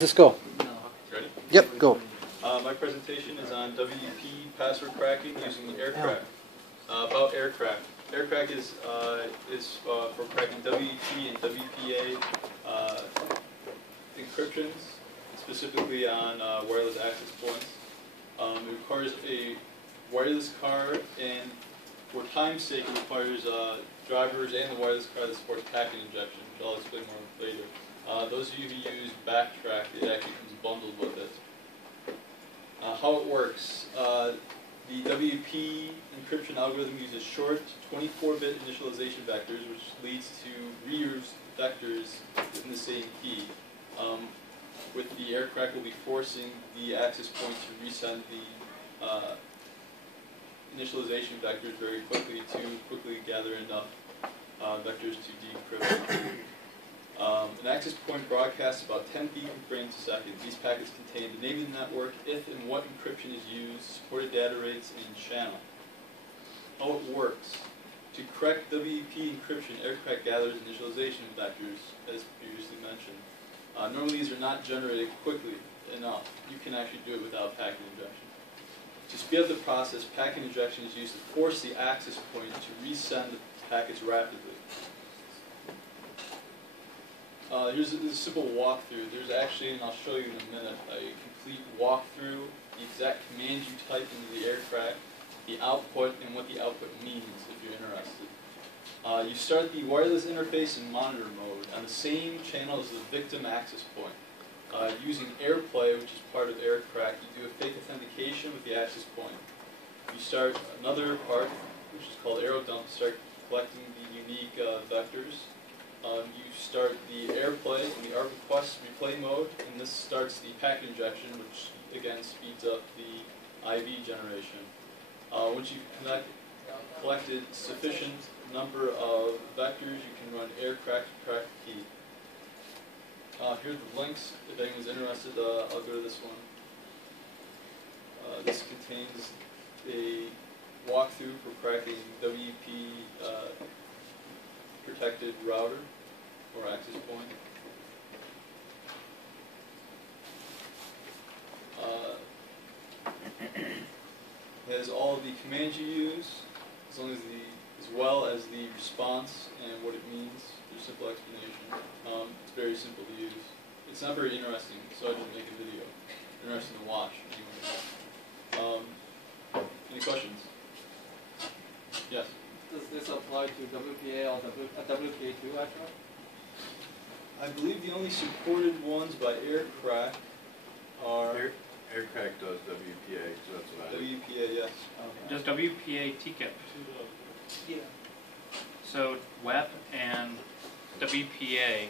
Let's go. Ready? Yep, go. My presentation is on WP password cracking using aircrack. About aircrack. Aircrack is for cracking WP and WPA encryptions, specifically on wireless access points. It requires a wireless card, and for time's sake, it requires drivers and the wireless card that supports packet injection, which I'll explain more later. Those of you who use Backtrack, it actually comes bundled with it. How it works. The WP encryption algorithm uses short 24-bit initialization vectors, which leads to reused vectors within the same key. With the aircrack, we'll be forcing the access point to resend the initialization vectors very quickly to quickly gather enough vectors to decrypt. An access point broadcasts about 10 feet per frame per second. These packets contain the name of the network, if and what encryption is used, supported data rates, and channel. How it works. To crack WP encryption, aircrack gathers initialization vectors, as previously mentioned. Normally these are not generated quickly enough. You can actually do it without packet injection. To speed up the process, packet injection is used to force the access point to resend the packets rapidly. Here's a simple walkthrough. There's actually, and I'll show you in a minute, a complete walkthrough, the exact commands you type into the aircrack, the output, and what the output means if you're interested. You start the wireless interface in monitor mode on the same channel as the victim access point. Using AirPlay, which is part of aircrack, you do a fake authentication with the access point. You start another part, which is called AeroDump, to start collecting the unique vectors. You start the AirPlay in the ARP request replay mode, and this starts the packet injection, which again speeds up the IV generation. Once you've collected sufficient number of vectors, you can run aircrack to crack the key. Here are the links. If anyone's interested, I'll go to this one. This contains a walkthrough for cracking WP protected router or access point. It has all of the commands you use, as well as the response and what it means. There's a simple explanation. It's very simple to use. It's not very interesting, so I didn't make a video. Interesting to watch. Anyway. Any questions? Yes. Does this apply to WPA or WPA2 actually? I believe the only supported ones by aircrack are... Aircrack does WPA, so that's what I did. WPA, yes. Okay. Does WPA TKIP? Yeah. So WEP and WPA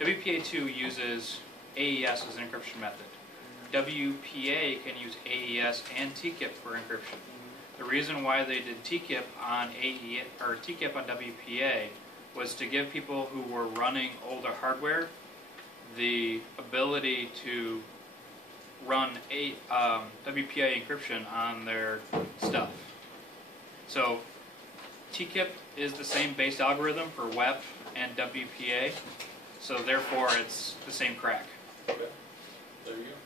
WPA2 uses AES as an encryption method. WPA can use AES and TKIP for encryption. The reason why they did TKIP on TKIP on WPA was to give people who were running older hardware the ability to run WPA encryption on their stuff. So TKIP is the same base algorithm for WEP and WPA, so therefore it's the same crack. Okay. There you go.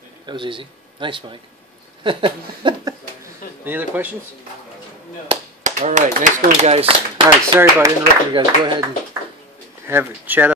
Thank you. That was easy. Nice, Mike. Any other questions? No. All right, nice going, guys. All right, sorry about interrupting you guys. Go ahead and have a chat.